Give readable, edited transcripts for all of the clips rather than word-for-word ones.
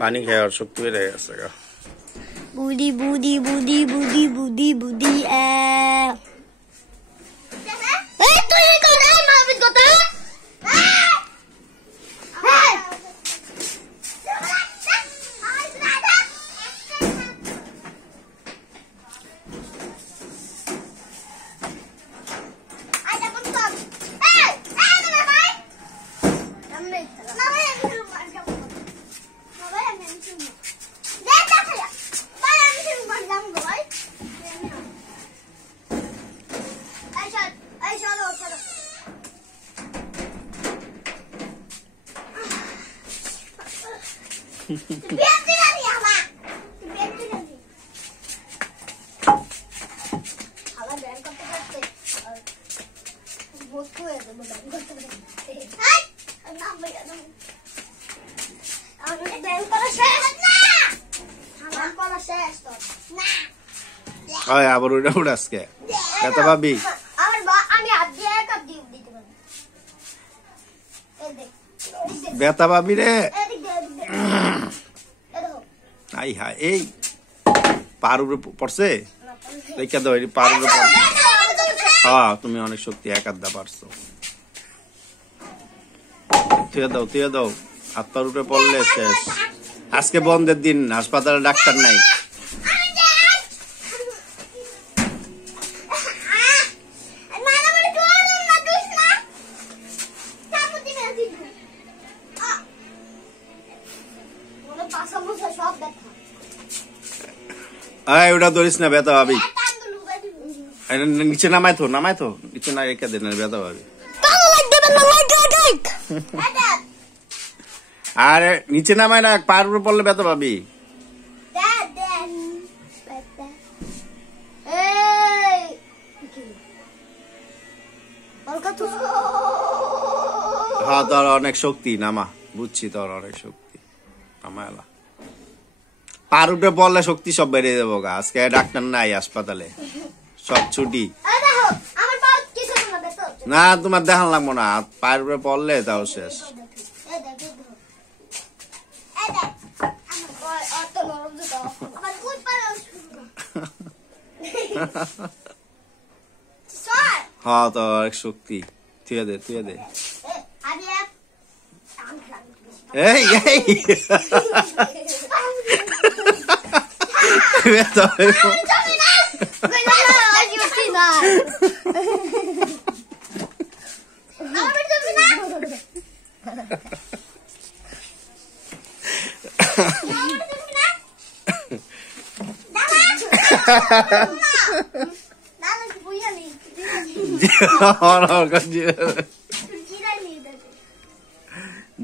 পানি খাওয়ার শক্তি বেড়ে গেছে গা। Buddy buddy buddy buddy buddy buddy তুই কথা মাবিদ কথা আবার ওইটা উঠে আজকে ব্যথা পাবি। ব্যথা পাবি রে। আই হা এই পার উপরে পড়ছে দেখা দাও পার উপরে পড়ছে। হ্যাঁ তুমি অনেক শক্তি এক আধা পারছো। তুই দাও হাত পার উপরে পড়লে শেষ। আজকে বন্ধের দিন, হাসপাতালে ডাক্তার নাই। ওটা ধরিস না, ব্যথা পাবি। নিচে নামাই তো নিচে না রেখে দেন, ব্যথা পাবি। আরে নিচে নামাই না, পার উপরে পড়লে ব্যথা পাবি। হ্যাঁ তোর অনেক শক্তি, নামা। বুঝছি তোর অনেক শক্তি, নামায়লা। পার উপরে পড়লে শক্তি সব বেড়ে যাবো গা। আজকে ডাক্তার নাই হাসপাতালে, সব ছুটি। না তোমার দেখান লাগবো না, পায়ের উপরে পড়লে তাও শেষ। হ্যাঁ তো অনেক শক্তি। তুই দে এই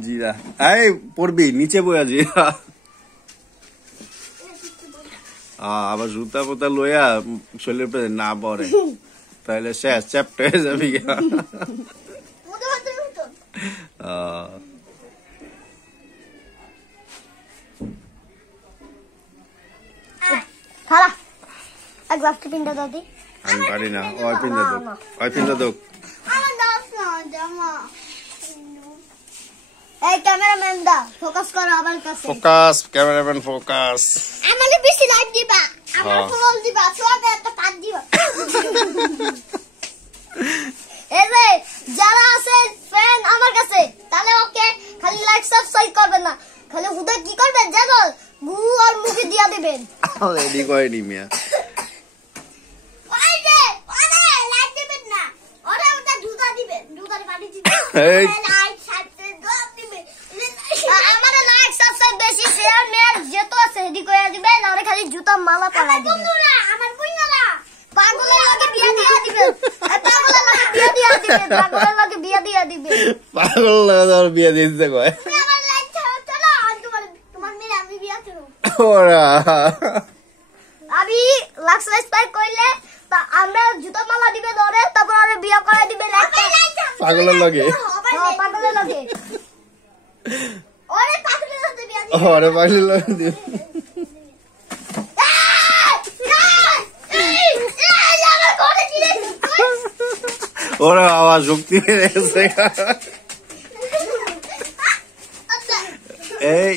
জিরা এই পড়বি নিচে বইয়া জিরা। আবার জুতা পোতা লইয়া শরীরের উপরে না পড়ে তাহলে শেষ, চ্যাপ্টার হয়ে যাবি। আমি পারি না, ওই পিন্ডা দোক। এই ক্যামেরাম্যান দা ফোকাস করো আমার কাছে। Focus cameraman focus. আমারে বেশি লাইট দিবা, আমার ফল দিবা, সব একটা পাত দিবা। এই যে যারা আছে ফ্যান আমার কাছে, তাহলে ওকে খালি লাইক সাবস্ক্রাইব করবেন না, খালি হুদা কি করবেন জানো, গু আর মুখে দিয়া দিবেন। রেডি করে নি মিয়া। ওই যে আরে লাইট দিবেন না, ওরে ওটা জুতা দিবেন, জুতার পানি দিবেন। এই লাইট সাবস্ক্রাইব দিবেন, আমারে লাইক সাবস্ক্রাইব বেশি শেয়ার মেয়ার যেত আছে রেডি করে দিবেন, ওরে খালি জুতা মালা পরা দিবেন। বন্ধুরা আমার বইনারা পাগলের লগে বিয়া দিয়া দিবেন, পাগলের লগে বিয়া দিয়া দিবেন, পাগলের লগে বিয়া দিয়া দিবেন। পাগল লাগে আর বিয়া দিতে কয়। আমার লাইক চলো আর তোমার মেয়ে আমি বিয়া করব। ওরা আমি লাক্স সাবস্ক্রাইব কইলে তা আমরা জুতা মালা দিবেন ওরে, তারপর ওরে বিয়া করাই দিবেন একটা পাগলের লগে। হ্যাঁ পাগলের লগে, ওরে পাগলের লগে বিয়া দিবেন। ওরে পাগলের লগে দিবেন। ওরা আওয়াজ শক্তি বেড়ে গেছে। এই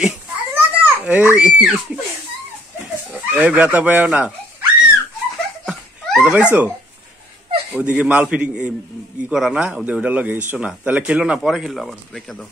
এই ব্যথা পাইও না, ব্যথা পাইছো? ওদিকে মাল ফিটিং ই করা না, ওদের ওইটা লগে ইস্যু না, তাহলে খেলো না, পরে খেললো আবার রেখে দাও।